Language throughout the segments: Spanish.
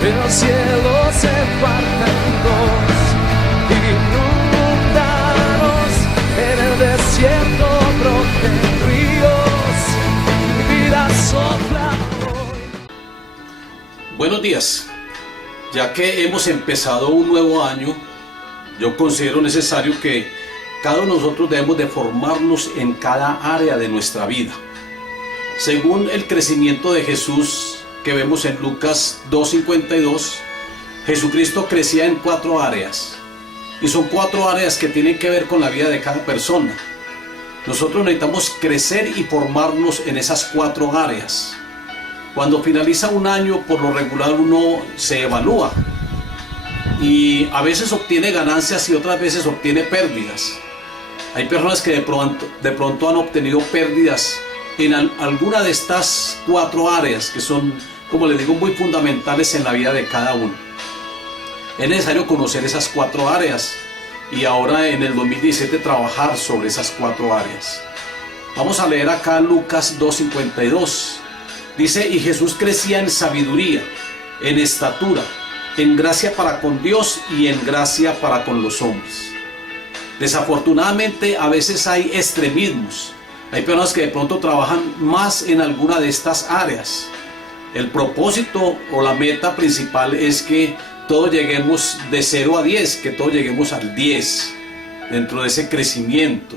el cielo se parte en dos, inundados en el desierto broten ríos, mi vida sopla hoy. Buenos días, ya que hemos empezado un nuevo año, yo considero necesario que cada uno de nosotros debemos de formarnos en cada área de nuestra vida. Según el crecimiento de Jesús que vemos en Lucas 2:52, Jesucristo crecía en 4 áreas. Y son 4 áreas que tienen que ver con la vida de cada persona. Nosotros necesitamos crecer y formarnos en esas 4 áreas. Cuando finaliza un año, por lo regular uno se evalúa. Y a veces obtiene ganancias y otras veces obtiene pérdidas. Hay personas que de pronto han obtenido pérdidas en alguna de estas 4 áreas que son, como les digo, muy fundamentales en la vida de cada uno. Es necesario conocer esas 4 áreas y ahora en el 2017 trabajar sobre esas 4 áreas. Vamos a leer acá Lucas 2:52. Dice: y Jesús crecía en sabiduría, en estatura, en gracia para con Dios y en gracia para con los hombres. Desafortunadamente a veces hay extremismos. Hay personas que de pronto trabajan más en alguna de estas áreas. El propósito o la meta principal es que todos lleguemos de 0 a 10, que todos lleguemos al 10, dentro de ese crecimiento,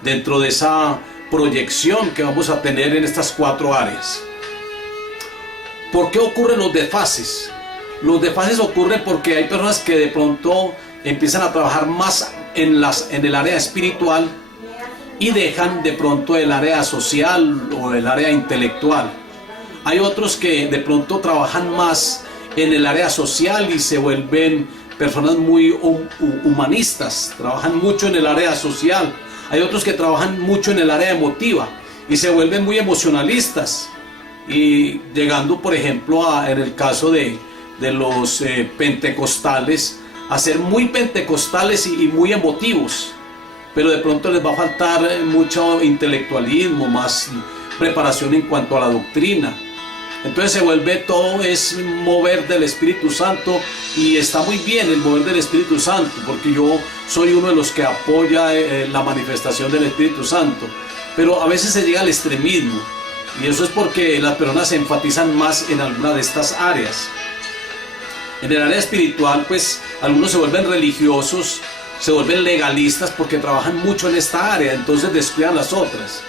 dentro de esa proyección que vamos a tener en estas 4 áreas. ¿Por qué ocurren los desfases? Los desfases ocurren porque hay personas que de pronto empiezan a trabajar más en el área espiritual y dejan de pronto el área social o el área intelectual. Hay otros que de pronto trabajan más en el área social y se vuelven personas muy humanistas, trabajan mucho en el área social. Hay otros que trabajan mucho en el área emotiva y se vuelven muy emocionalistas, y llegando por ejemplo en el caso de los pentecostales, a ser muy pentecostales y muy emotivos, pero de pronto les va a faltar mucho intelectualismo, más preparación en cuanto a la doctrina. Entonces se vuelve todo es mover del Espíritu Santo, y está muy bien el mover del Espíritu Santo, porque yo soy uno de los que apoya la manifestación del Espíritu Santo, pero a veces se llega al extremismo, y eso es porque las personas se enfatizan más en alguna de estas áreas. En el área espiritual, pues algunos se vuelven religiosos, se vuelven legalistas porque trabajan mucho en esta área, entonces descuidan las otras,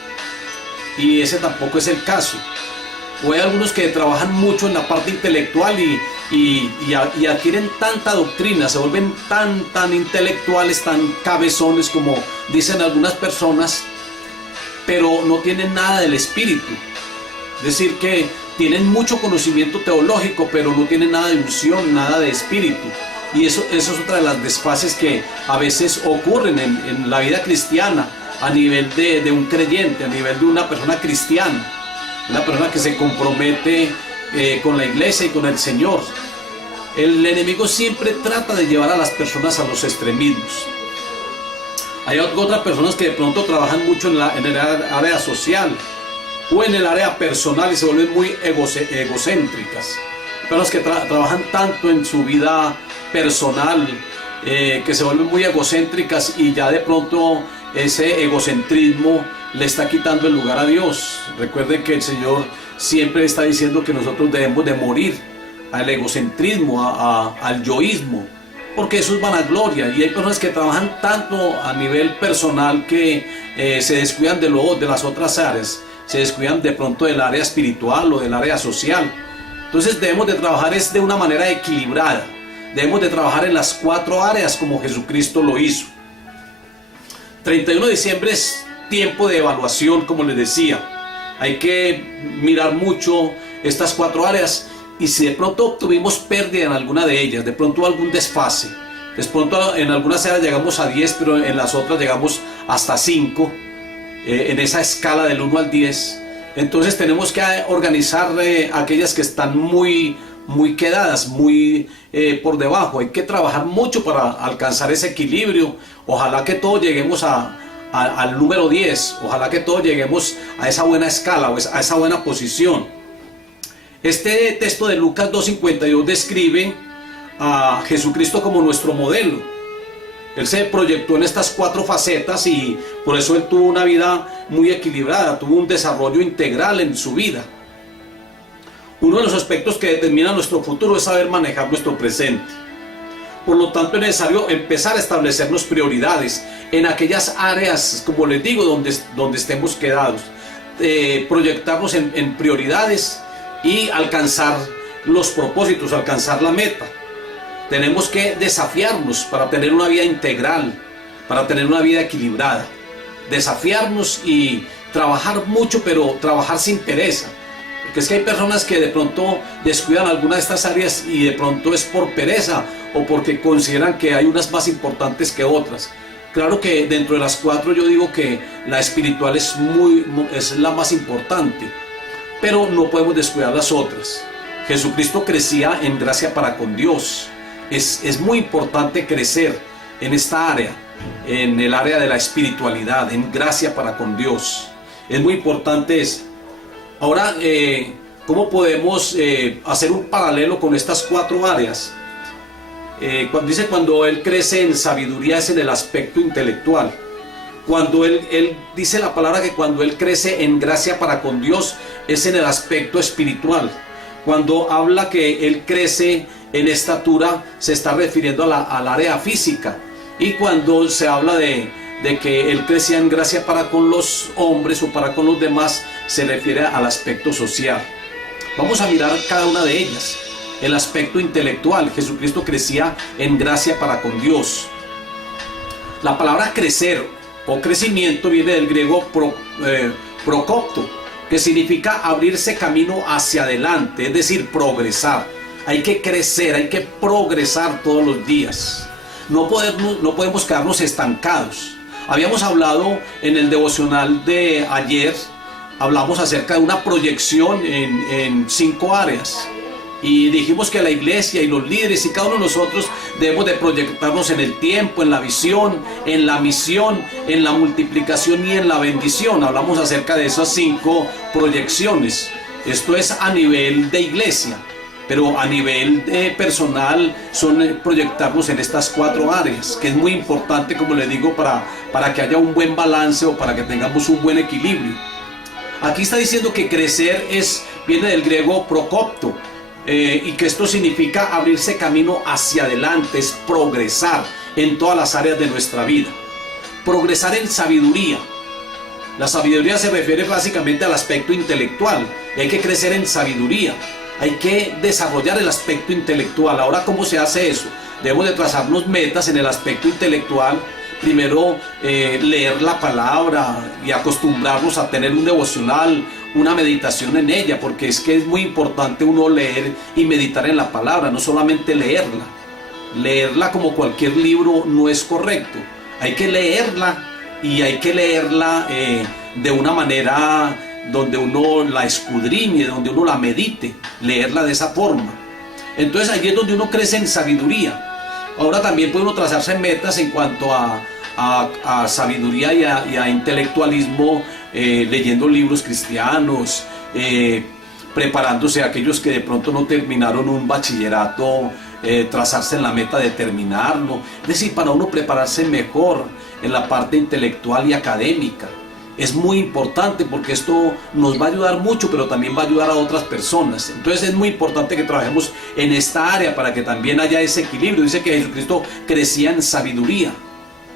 y ese tampoco es el caso. O hay algunos que trabajan mucho en la parte intelectual y adquieren tanta doctrina, se vuelven tan intelectuales, tan cabezones como dicen algunas personas, pero no tienen nada del espíritu. Es decir, que tienen mucho conocimiento teológico, pero no tienen nada de unción, nada de espíritu. Y eso es otra de las desfases que a veces ocurren en la vida cristiana, a nivel de un creyente, a nivel de una persona cristiana, una persona que se compromete con la iglesia y con el Señor. El enemigo siempre trata de llevar a las personas a los extremismos. Hay otras personas que de pronto trabajan mucho en el área social o en el área personal y se vuelven muy egocéntricas. Personas que trabajan tanto en su vida personal que se vuelven muy egocéntricas, y ya de pronto ese egocentrismo le está quitando el lugar a Dios. Recuerden que el Señor siempre está diciendo que nosotros debemos de morir al egocentrismo, al yoísmo, porque eso es vanagloria. Y hay personas que trabajan tanto a nivel personal que se descuidan de las otras áreas, se descuidan de pronto del área espiritual o del área social. Entonces debemos de trabajar de una manera equilibrada. Debemos de trabajar en las 4 áreas como Jesucristo lo hizo. 31 de diciembre es tiempo de evaluación, como les decía. Hay que mirar mucho estas 4 áreas, y si de pronto obtuvimos pérdida en alguna de ellas, de pronto algún desfase, de pronto en algunas áreas llegamos a 10, pero en las otras llegamos hasta 5, en esa escala del 1 al 10, entonces tenemos que organizar aquellas que están muy quedadas, muy por debajo. Hay que trabajar mucho para alcanzar ese equilibrio. Ojalá que todos lleguemos al número 10, ojalá que todos lleguemos a esa buena escala o a esa buena posición. Este texto de Lucas 2:52 describe a Jesucristo como nuestro modelo. Él se proyectó en estas 4 facetas y por eso él tuvo una vida muy equilibrada, tuvo un desarrollo integral en su vida. Uno de los aspectos que determina nuestro futuro es saber manejar nuestro presente. Por lo tanto, es necesario empezar a establecernos prioridades en aquellas áreas, como les digo, donde estemos quedados. Proyectarnos en prioridades y alcanzar los propósitos, alcanzar la meta. Tenemos que desafiarnos para tener una vida integral, para tener una vida equilibrada. Desafiarnos y trabajar mucho, pero trabajar sin pereza. Porque es que hay personas que de pronto descuidan alguna de estas áreas y de pronto es por pereza o porque consideran que hay unas más importantes que otras. Claro que dentro de las 4 yo digo que la espiritual es la más importante, pero no podemos descuidar las otras. Jesucristo crecía en gracia para con Dios. Es muy importante crecer en esta área, en el área de la espiritualidad, en gracia para con Dios. Es muy importante eso. Ahora, ¿cómo podemos hacer un paralelo con estas 4 áreas? Dice cuando él crece en sabiduría es en el aspecto intelectual. Cuando él dice la palabra que cuando él crece en gracia para con Dios es en el aspecto espiritual. Cuando habla que él crece en estatura se está refiriendo al área física. Y cuando se habla de que él crecía en gracia para con los hombres o para con los demás, se refiere al aspecto social. Vamos a mirar cada una de ellas. El aspecto intelectual, Jesucristo crecía en gracia para con Dios. La palabra crecer o crecimiento viene del griego procopto, que significa abrirse camino hacia adelante, es decir, progresar. Hay que crecer, hay que progresar todos los días. No podemos quedarnos estancados. Habíamos hablado en el devocional de ayer, hablamos acerca de una proyección en 5 áreas. Y dijimos que la iglesia y los líderes y cada uno de nosotros debemos de proyectarnos en el tiempo, en la visión, en la misión, en la multiplicación y en la bendición. Hablamos acerca de esas 5 proyecciones. Esto es a nivel de iglesia, pero a nivel personal son proyectarnos en estas 4 áreas, que es muy importante, como les digo, para que haya un buen balance o para que tengamos un buen equilibrio. Aquí está diciendo que crecer viene del griego procopto. Y que esto significa abrirse camino hacia adelante, es progresar en todas las áreas de nuestra vida. Progresar en sabiduría. La sabiduría se refiere básicamente al aspecto intelectual. Hay que crecer en sabiduría, hay que desarrollar el aspecto intelectual. Ahora, ¿cómo se hace eso? Debemos de trazarnos metas en el aspecto intelectual. Primero, leer la palabra y acostumbrarnos a tener un devocional, una meditación en ella, porque es que es muy importante uno leer y meditar en la palabra, no solamente leerla. Leerla como cualquier libro no es correcto. Hay que leerla y hay que leerla de una manera donde uno la escudriñe, donde uno la medite, leerla de esa forma. Entonces allí es donde uno crece en sabiduría. Ahora también puede uno trazarse metas en cuanto a sabiduría y a intelectualismo, leyendo libros cristianos, preparándose a aquellos que de pronto no terminaron un bachillerato, trazarse en la meta de terminarlo. Es decir, para uno prepararse mejor en la parte intelectual y académica. Es muy importante porque esto nos va a ayudar mucho, pero también va a ayudar a otras personas. Entonces es muy importante que trabajemos en esta área para que también haya ese equilibrio. Dice que Jesucristo crecía en sabiduría.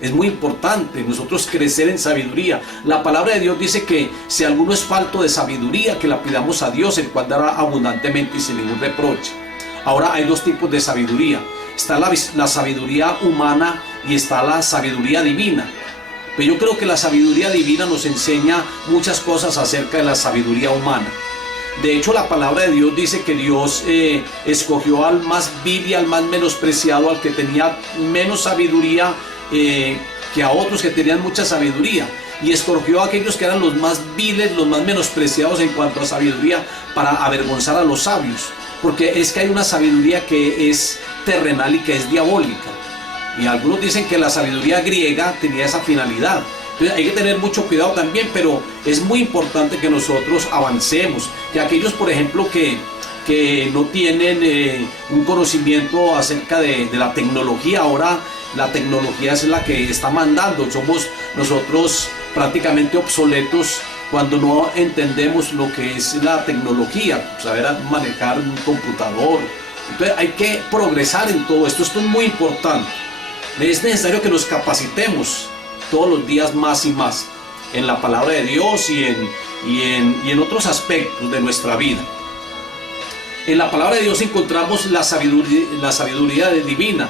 Es muy importante nosotros crecer en sabiduría. La palabra de Dios dice que si alguno es falto de sabiduría, que la pidamos a Dios, el cual dará abundantemente y sin ningún reproche. Ahora hay 2 tipos de sabiduría. Está la sabiduría humana y está la sabiduría divina. Pero yo creo que la sabiduría divina nos enseña muchas cosas acerca de la sabiduría humana. De hecho, la palabra de Dios dice que Dios escogió al más vil y al más menospreciado, al que tenía menos sabiduría que a otros que tenían mucha sabiduría. Y escogió a aquellos que eran los más viles, los más menospreciados en cuanto a sabiduría, para avergonzar a los sabios. Porque es que hay una sabiduría que es terrenal y que es diabólica. Y algunos dicen que la sabiduría griega tenía esa finalidad. Entonces hay que tener mucho cuidado también, pero es muy importante que nosotros avancemos. Que aquellos, por ejemplo, que que no tienen un conocimiento acerca de la tecnología. Ahora la tecnología es la que está mandando. Somos nosotros prácticamente obsoletos cuando no entendemos lo que es la tecnología, saber manejar un computador. Entonces hay que progresar en todo esto. Esto es muy importante. Es necesario que nos capacitemos todos los días más y más en la palabra de Dios y en otros aspectos de nuestra vida. En la palabra de Dios encontramos la sabiduría divina,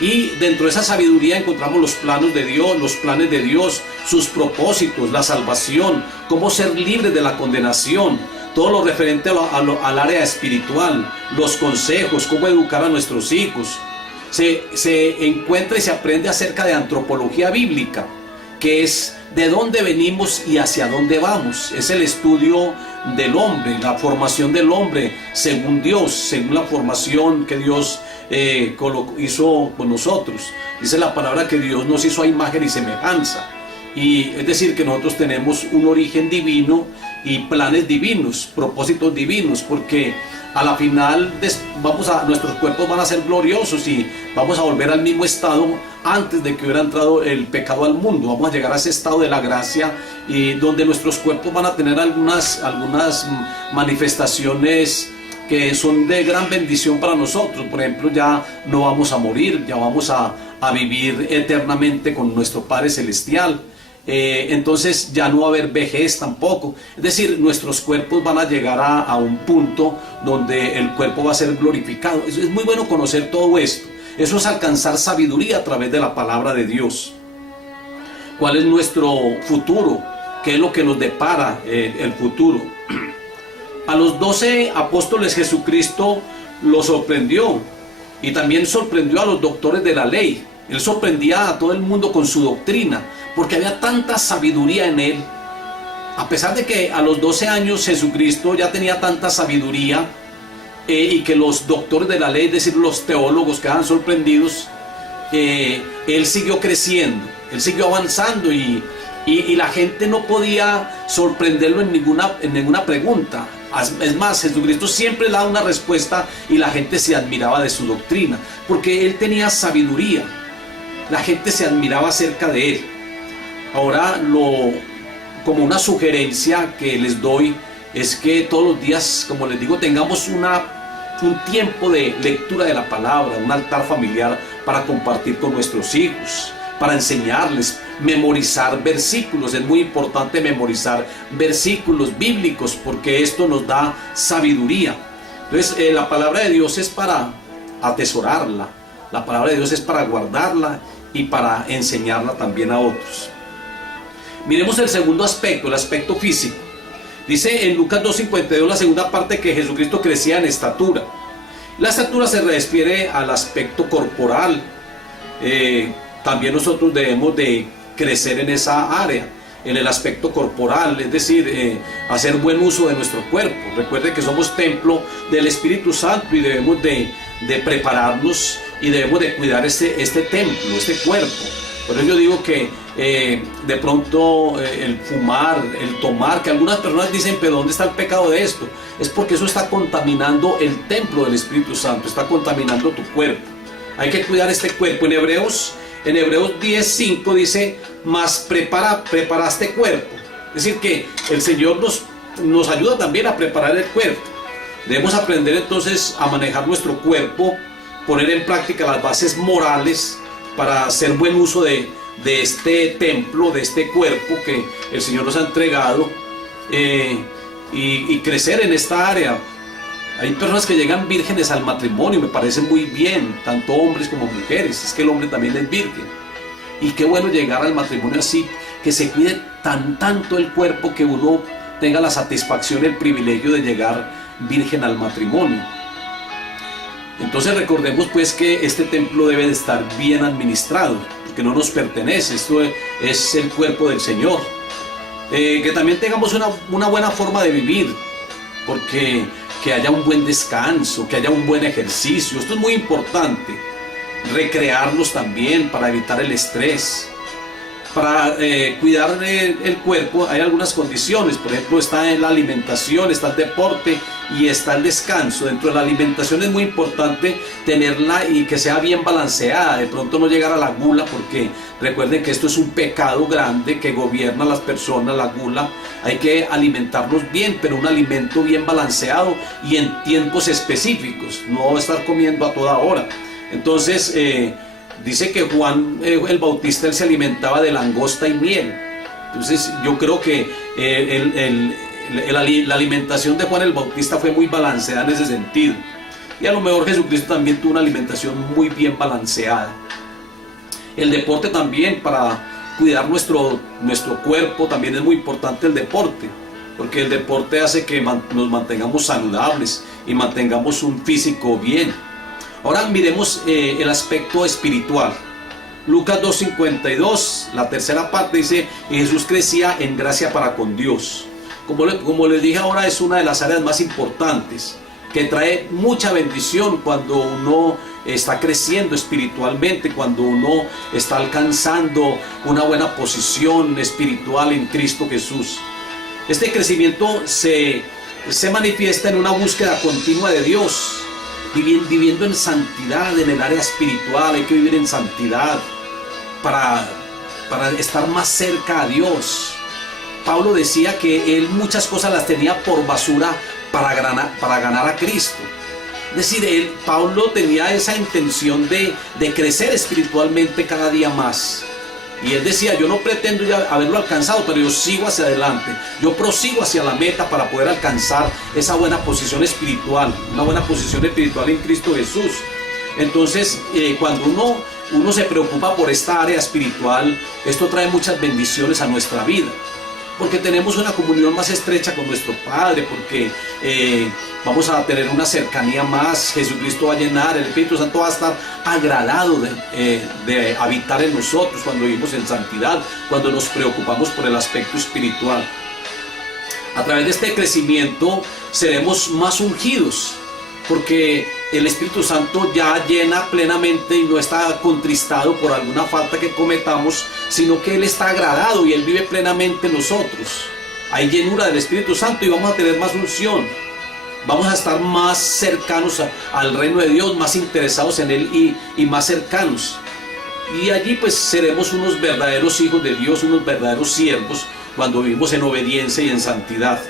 y dentro de esa sabiduría encontramos los planes de Dios, sus propósitos, la salvación, cómo ser libres de la condenación, todo lo referente al área espiritual, los consejos, cómo educar a nuestros hijos. Se encuentra y se aprende acerca de antropología bíblica, que es de dónde venimos y hacia dónde vamos. Es el estudio del hombre, la formación del hombre según Dios, según la formación que Dios hizo con nosotros. Dice la palabra que Dios nos hizo a imagen y semejanza, y es decir que nosotros tenemos un origen divino y planes divinos, propósitos divinos, porque a la final nuestros cuerpos van a ser gloriosos y vamos a volver al mismo estado antes de que hubiera entrado el pecado al mundo. Vamos a llegar a ese estado de la gracia, y donde nuestros cuerpos van a tener algunas manifestaciones que son de gran bendición para nosotros. Por ejemplo, ya no vamos a morir, ya vamos a vivir eternamente con nuestro Padre Celestial. Entonces ya no va a haber vejez tampoco. Es decir, nuestros cuerpos van a llegar a un punto donde el cuerpo va a ser glorificado. Es muy bueno conocer todo esto. Eso es alcanzar sabiduría a través de la palabra de Dios. ¿Cuál es nuestro futuro? ¿Qué es lo que nos depara el futuro? A los 12 apóstoles Jesucristo los sorprendió, y también sorprendió a los doctores de la ley. Él sorprendía a todo el mundo con su doctrina, porque había tanta sabiduría en él. A pesar de que a los 12 años Jesucristo ya tenía tanta sabiduría, y que los doctores de la ley, es decir, los teólogos, quedaban sorprendidos, él siguió creciendo, él siguió avanzando, y la gente no podía sorprenderlo en ninguna pregunta. Es más, Jesucristo siempre daba una respuesta y la gente se admiraba de su doctrina, porque él tenía sabiduría. La gente se admiraba acerca de él. Ahora, como una sugerencia que les doy, es que todos los días, como les digo, tengamos un tiempo de lectura de la palabra, un altar familiar para compartir con nuestros hijos, para enseñarles, memorizar versículos. Es muy importante memorizar versículos bíblicos, porque esto nos da sabiduría. Entonces, la palabra de Dios es para atesorarla, la palabra de Dios es para guardarla y para enseñarla también a otros. Miremos el segundo aspecto, el aspecto físico. Dice en Lucas 2:52, la segunda parte, que Jesucristo crecía en estatura. La estatura se refiere al aspecto corporal. También nosotros debemos de crecer en esa área, en el aspecto corporal, es decir, hacer buen uso de nuestro cuerpo. Recuerden que somos templo del Espíritu Santo, y debemos de prepararnos, y debemos de cuidar este templo, este cuerpo. Por eso yo digo que de pronto el fumar, el tomar, que algunas personas dicen, pero ¿dónde está el pecado de esto? Es porque eso está contaminando el templo del Espíritu Santo, está contaminando tu cuerpo. Hay que cuidar este cuerpo. En Hebreos 10:5 dice, mas prepara este cuerpo. Es decir, que el Señor nos ayuda también a preparar el cuerpo. Debemos aprender entonces a manejar nuestro cuerpo, poner en práctica las bases morales para hacer buen uso de este templo, de este cuerpo que el Señor nos ha entregado, y crecer en esta área. Hay personas que llegan vírgenes al matrimonio, me parece muy bien, tanto hombres como mujeres. Es que el hombre también es virgen, y qué bueno llegar al matrimonio así, que se cuide tanto el cuerpo, que uno tenga la satisfacción, el privilegio de llegar virgen al matrimonio. Entonces recordemos pues que este templo debe de estar bien administrado, porque no nos pertenece, esto es el cuerpo del Señor. Que también tengamos una buena forma de vivir, porque que haya un buen descanso, que haya un buen ejercicio. Esto es muy importante. Recrearnos también para evitar el estrés. Para cuidar el cuerpo hay algunas condiciones. Por ejemplo, está en la alimentación, está el deporte y está el descanso. Dentro de la alimentación es muy importante tenerla y que sea bien balanceada. De pronto no llegar a la gula, porque recuerden que esto es un pecado grande que gobierna a las personas, la gula. Hay que alimentarnos bien, pero un alimento bien balanceado y en tiempos específicos. No estar comiendo a toda hora. Entonces, dice que Juan el Bautista, él se alimentaba de langosta y miel. Entonces yo creo que la alimentación de Juan el Bautista fue muy balanceada en ese sentido. Y a lo mejor Jesucristo también tuvo una alimentación muy bien balanceada. El deporte también, para cuidar nuestro cuerpo, también es muy importante el deporte. Porque el deporte hace que nos mantengamos saludables y mantengamos un físico bien. Ahora miremos el aspecto espiritual. Lucas 2:52, la tercera parte dice: y Jesús crecía en gracia para con Dios. Como les dije ahora, es una de las áreas más importantes, que trae mucha bendición cuando uno está creciendo espiritualmente, cuando uno está alcanzando una buena posición espiritual en Cristo Jesús. Este crecimiento se manifiesta en una búsqueda continua de Dios, viviendo en santidad en el área espiritual. Hay que vivir en santidad para estar más cerca a Dios. Pablo decía que él muchas cosas las tenía por basura para ganar a Cristo. Es decir, Pablo tenía esa intención de crecer espiritualmente cada día más. Y él decía: yo no pretendo ya haberlo alcanzado, pero yo sigo hacia adelante, yo prosigo hacia la meta para poder alcanzar esa buena posición espiritual, una buena posición espiritual en Cristo Jesús. Entonces, cuando uno se preocupa por esta área espiritual, esto trae muchas bendiciones a nuestra vida, porque tenemos una comunión más estrecha con nuestro Padre, porque vamos a tener una cercanía más. Jesucristo va a llenar, el Espíritu Santo va a estar agradado de habitar en nosotros cuando vivimos en santidad, cuando nos preocupamos por el aspecto espiritual. A través de este crecimiento seremos más ungidos, porque el Espíritu Santo ya llena plenamente y no está contristado por alguna falta que cometamos, sino que Él está agradado y Él vive plenamente en nosotros. Hay llenura del Espíritu Santo y vamos a tener más unción. Vamos a estar más cercanos al reino de Dios, más interesados en Él y más cercanos. Y allí pues seremos unos verdaderos hijos de Dios, unos verdaderos siervos, cuando vivimos en obediencia y en santidad.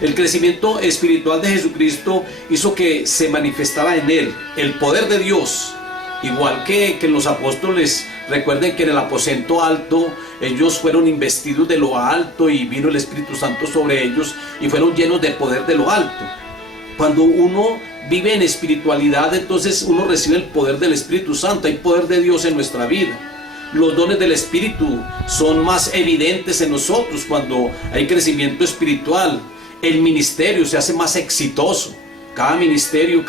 El crecimiento espiritual de Jesucristo hizo que se manifestara en Él el poder de Dios, igual que los apóstoles. Recuerden que en el aposento alto ellos fueron investidos de lo alto y vino el Espíritu Santo sobre ellos y fueron llenos de poder de lo alto. Cuando uno vive en espiritualidad, entonces uno recibe el poder del Espíritu Santo. Hay poder de Dios en nuestra vida. Los dones del Espíritu son más evidentes en nosotros cuando hay crecimiento espiritual. El ministerio se hace más exitoso. Cada ministerio,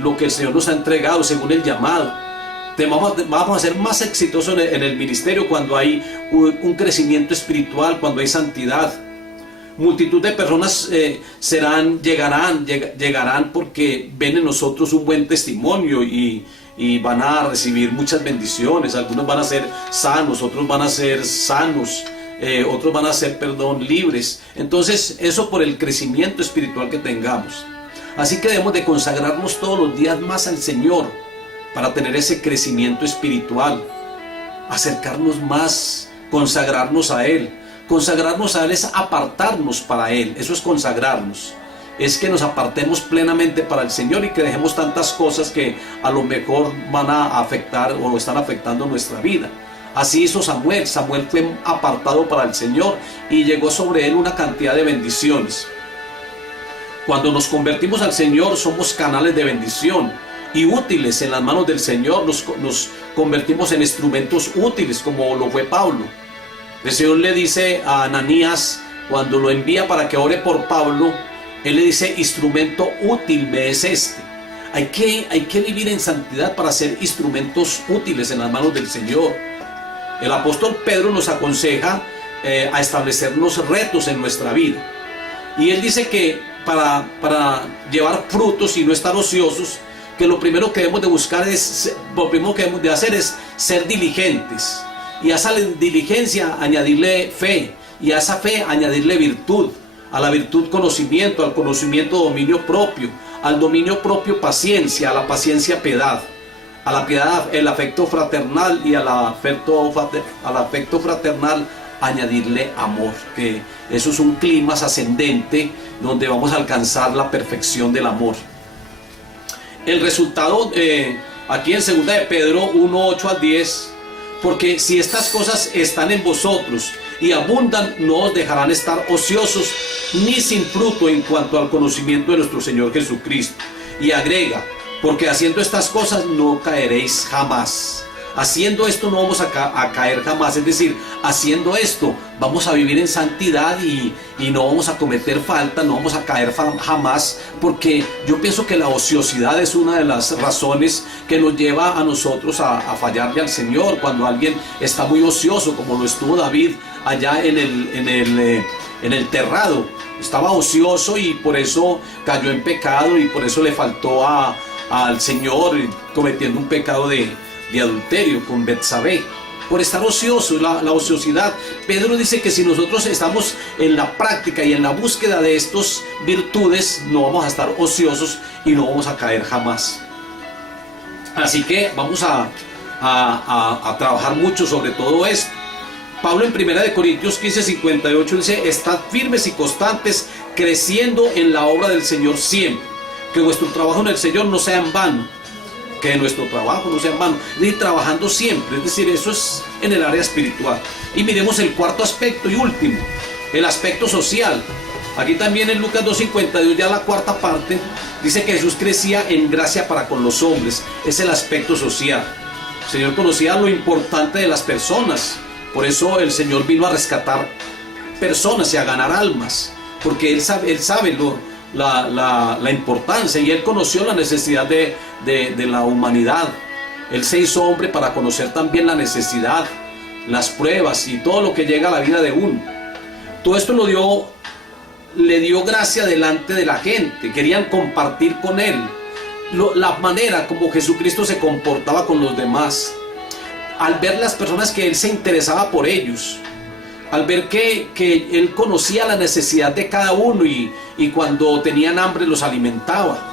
lo que el Señor nos ha entregado según el llamado. Vamos a ser más exitosos en el ministerio cuando hay un crecimiento espiritual, cuando hay santidad. Multitud de personas llegarán porque ven en nosotros un buen testimonio y van a recibir muchas bendiciones. Algunos van a ser sanos, otros van a ser sanos. Otros van a ser, libres. Entonces, eso por el crecimiento espiritual que tengamos. Así que debemos de consagrarnos todos los días más al Señor para tener ese crecimiento espiritual, acercarnos más, consagrarnos a Él. Consagrarnos a Él es apartarnos para Él. Eso es consagrarnos. Es que nos apartemos plenamente para el Señor y que dejemos tantas cosas que a lo mejor van a afectar o están afectando nuestra vida. Así hizo Samuel. Samuel fue apartado para el Señor y llegó sobre él una cantidad de bendiciones. Cuando nos convertimos al Señor, somos canales de bendición y útiles en las manos del Señor. Nos convertimos en instrumentos útiles, como lo fue Pablo. El Señor le dice a Ananías, cuando lo envía para que ore por Pablo, Él le dice: instrumento útil me es este. Hay que vivir en santidad para ser instrumentos útiles en las manos del Señor. El apóstol Pedro nos aconseja a establecernos retos en nuestra vida. Y él dice que para llevar frutos y no estar ociosos, que lo primero que debemos de buscar lo primero que debemos de hacer es ser diligentes. y a esa diligencia añadirle fe, y a esa fe añadirle virtud, a la virtud conocimiento, al conocimiento dominio propio, al dominio propio paciencia, a la paciencia piedad, a la piedad el afecto fraternal, y al afecto fraternal añadirle amor, que eso es un clima ascendente donde vamos a alcanzar la perfección del amor. El resultado aquí en 2 de Pedro 1, 8 al 10, porque si estas cosas están en vosotros y abundan, no os dejarán estar ociosos ni sin fruto en cuanto al conocimiento de nuestro Señor Jesucristo. Y agrega, porque haciendo estas cosas no caeréis jamás. Haciendo esto no vamos a caer jamás, es decir, haciendo esto vamos a vivir en santidad y no vamos a cometer falta, no vamos a caer jamás, porque yo pienso que la ociosidad es una de las razones que nos lleva a nosotros a fallarle al Señor. Cuando alguien está muy ocioso, como lo estuvo David allá en el terrado, estaba ocioso y por eso cayó en pecado, y por eso le faltó al Señor, cometiendo un pecado de adulterio con Betsabé, por estar ocioso, la ociosidad. Pedro dice que si nosotros estamos en la práctica y en la búsqueda de estas virtudes, no vamos a estar ociosos y no vamos a caer jamás. Así que vamos a trabajar mucho sobre todo esto. Pablo en 1 Corintios 15:58 dice: estad firmes y constantes, creciendo en la obra del Señor siempre, que vuestro trabajo en el Señor no sea en vano. Que nuestro trabajo no sea en vano, y trabajando siempre, es decir, eso es en el área espiritual. Y miremos el cuarto aspecto y último, el aspecto social. Aquí también en Lucas 2:52, ya la cuarta parte, dice que Jesús crecía en gracia para con los hombres. Es el aspecto social. El Señor conocía lo importante de las personas, por eso el Señor vino a rescatar personas y a ganar almas, porque Él sabe la importancia, y Él conoció la necesidad de la humanidad. Él se hizo hombre para conocer también la necesidad, las pruebas y todo lo que llega a la vida de uno. Todo esto le dio gracia delante de la gente. Querían compartir con Él la manera como Jesucristo se comportaba con los demás, al ver las personas que Él se interesaba por ellos, al ver que Él conocía la necesidad de cada uno, y cuando tenían hambre los alimentaba.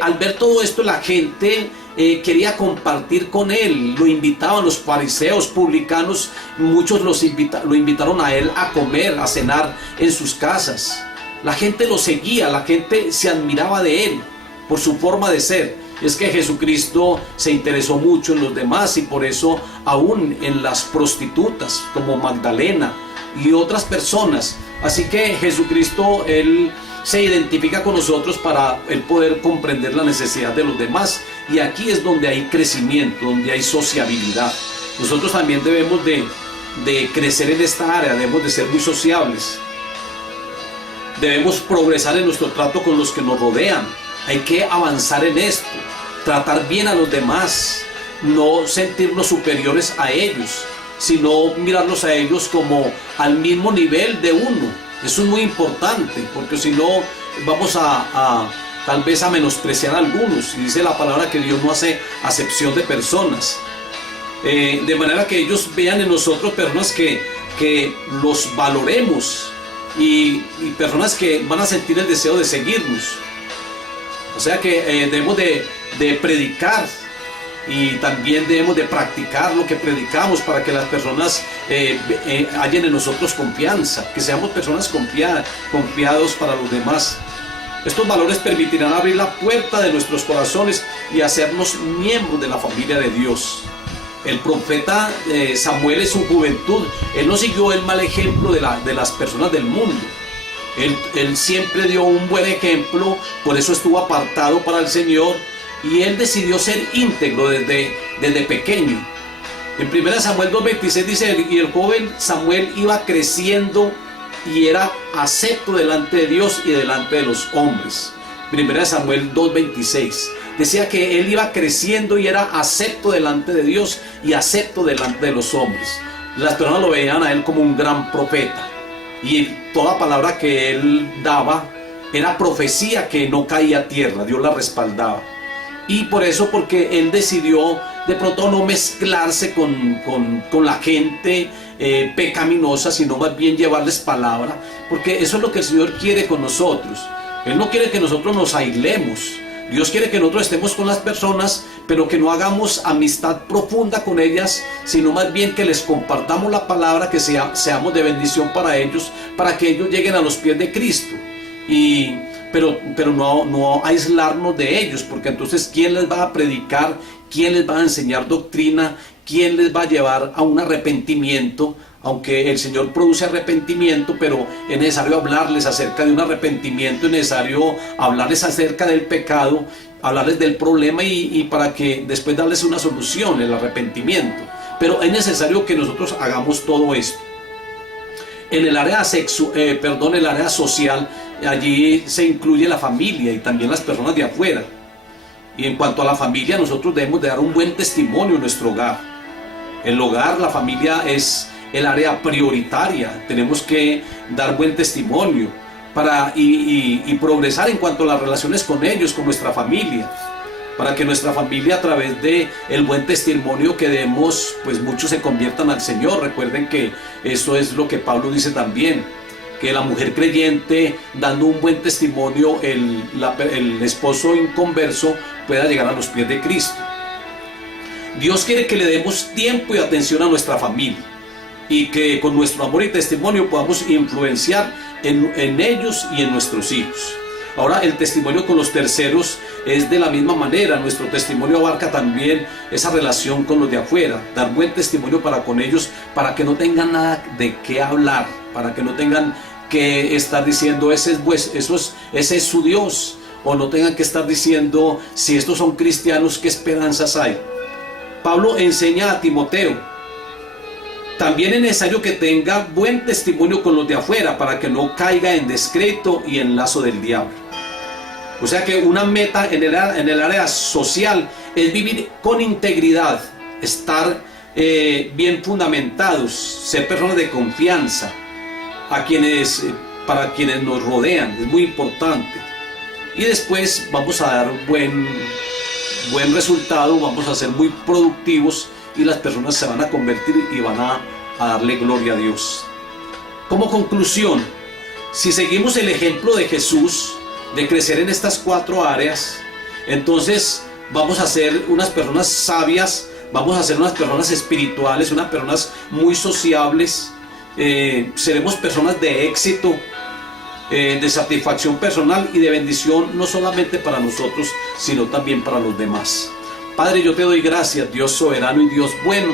Al ver todo esto, la gente quería compartir con Él. Lo invitaban los fariseos, publicanos, muchos lo invitaron a Él a comer, a cenar en sus casas. La gente lo seguía, la gente se admiraba de Él por su forma de ser. Es que Jesucristo se interesó mucho en los demás, y por eso aún en las prostitutas como Magdalena y otras personas. Así que Jesucristo, Él se identifica con nosotros para Él poder comprender la necesidad de los demás, y aquí es donde hay crecimiento, donde hay sociabilidad. Nosotros también debemos de crecer en esta área, debemos de ser muy sociables, debemos progresar en nuestro trato con los que nos rodean. Hay que avanzar en esto, tratar bien a los demás, no sentirnos superiores a ellos, sino mirarlos a ellos como al mismo nivel de uno. Eso es muy importante, porque si no vamos tal vez a menospreciar a algunos. Y dice la palabra que Dios no hace acepción de personas, de manera que ellos vean en nosotros personas que los valoremos, y personas que van a sentir el deseo de seguirnos. O sea que debemos de predicar, y también debemos de practicar lo que predicamos, para que las personas hallen en nosotros confianza, que seamos personas confiados para los demás. Estos valores permitirán abrir la puerta de nuestros corazones y hacernos miembros de la familia de Dios. El profeta Samuel, en su juventud, él no siguió el mal ejemplo de las personas del mundo. Él siempre dio un buen ejemplo, por eso estuvo apartado para el Señor, y él decidió ser íntegro desde pequeño. En 1 Samuel 2:26 dice: y el joven Samuel iba creciendo y era acepto delante de Dios y delante de los hombres. 1 Samuel 2:26 decía que él iba creciendo y era acepto delante de Dios y acepto delante de los hombres. Las personas lo veían a él como un gran profeta, y toda palabra que él daba era profecía que no caía a tierra, Dios la respaldaba. Y por eso, porque él decidió de pronto no mezclarse con la gente pecaminosa, sino más bien llevarles palabra, porque eso es lo que el Señor quiere con nosotros. Él no quiere que nosotros nos aislemos. Dios quiere que nosotros estemos con las personas, pero que no hagamos amistad profunda con ellas, sino más bien que les compartamos la palabra, que seamos de bendición para ellos, para que ellos lleguen a los pies de Cristo. Pero no aislarnos de ellos, porque entonces ¿quién les va a predicar? ¿Quién les va a enseñar doctrina? ¿Quién les va a llevar a un arrepentimiento? Aunque el Señor produce arrepentimiento, pero es necesario hablarles acerca de un arrepentimiento, es necesario hablarles acerca del pecado, hablarles del problema y para que después darles una solución, el arrepentimiento. Pero es necesario que nosotros hagamos todo esto. En el área el área social, allí se incluye la familia y también las personas de afuera. Y en cuanto a la familia, nosotros debemos de dar un buen testimonio en nuestro hogar. El hogar, la familia es el área prioritaria. Tenemos que dar buen testimonio y progresar en cuanto a las relaciones con ellos, con nuestra familia, para que nuestra familia, a través de el buen testimonio que demos, pues muchos se conviertan al Señor. Recuerden que eso es lo que Pablo dice también, que la mujer creyente, dando un buen testimonio, el esposo inconverso pueda llegar a los pies de Cristo. Dios quiere que le demos tiempo y atención a nuestra familia, y que con nuestro amor y testimonio podamos influenciar en ellos y en nuestros hijos. Ahora, el testimonio con los terceros es de la misma manera. Nuestro testimonio abarca también esa relación con los de afuera, dar buen testimonio para con ellos, para que no tengan nada de qué hablar, para que no tengan que estar diciendo ese es su Dios, o no tengan que estar diciendo si estos son cristianos, ¿qué esperanzas hay? Pablo enseña a Timoteo: también es necesario que tenga buen testimonio con los de afuera, para que no caiga en descrédito y en lazo del diablo. O sea que una meta en el área social es vivir con integridad, estar bien fundamentados, ser personas de confianza para quienes nos rodean. Es muy importante. Y después vamos a dar buen resultado, vamos a ser muy productivos, y las personas se van a convertir y van a darle gloria a Dios. Como conclusión, si seguimos el ejemplo de Jesús de crecer en estas 4 áreas, entonces vamos a ser unas personas sabias, vamos a ser unas personas espirituales, unas personas muy sociables, seremos personas de éxito, de satisfacción personal y de bendición, no solamente para nosotros, sino también para los demás. Padre, yo te doy gracias, Dios soberano y Dios bueno.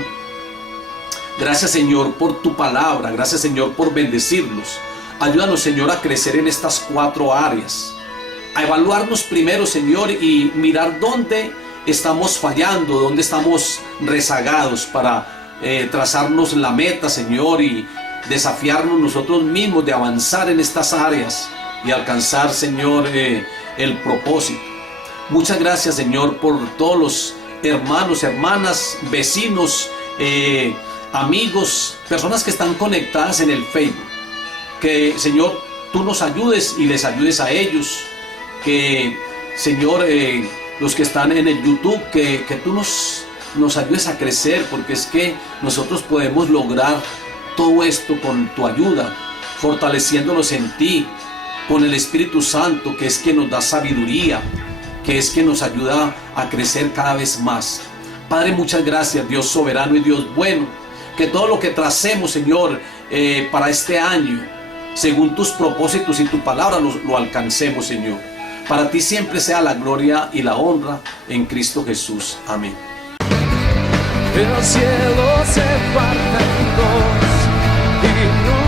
Gracias, Señor, por tu palabra. Gracias, Señor, por bendecirnos. Ayúdanos, Señor, a crecer en estas 4 áreas. A evaluarnos primero, Señor, y mirar dónde estamos fallando, dónde estamos rezagados, para trazarnos la meta, Señor, y desafiarnos nosotros mismos de avanzar en estas áreas y alcanzar, Señor, el propósito. Muchas gracias, Señor, por todos los hermanos, hermanas, vecinos, amigos, personas que están conectadas en el Facebook. Que, Señor, tú nos ayudes y les ayudes a ellos. Que, Señor, los que están en el YouTube, que tú nos ayudes a crecer, porque es que nosotros podemos lograr todo esto con tu ayuda, fortaleciéndonos en ti, con el Espíritu Santo, que es quien nos da sabiduría, que es quien nos ayuda a crecer cada vez más. Padre, muchas gracias, Dios soberano y Dios bueno, que todo lo que tracemos, Señor, para este año, según tus propósitos y tu palabra, lo alcancemos, Señor. Para ti siempre sea la gloria y la honra en Cristo Jesús. Amén. El cielo se parte en dos y no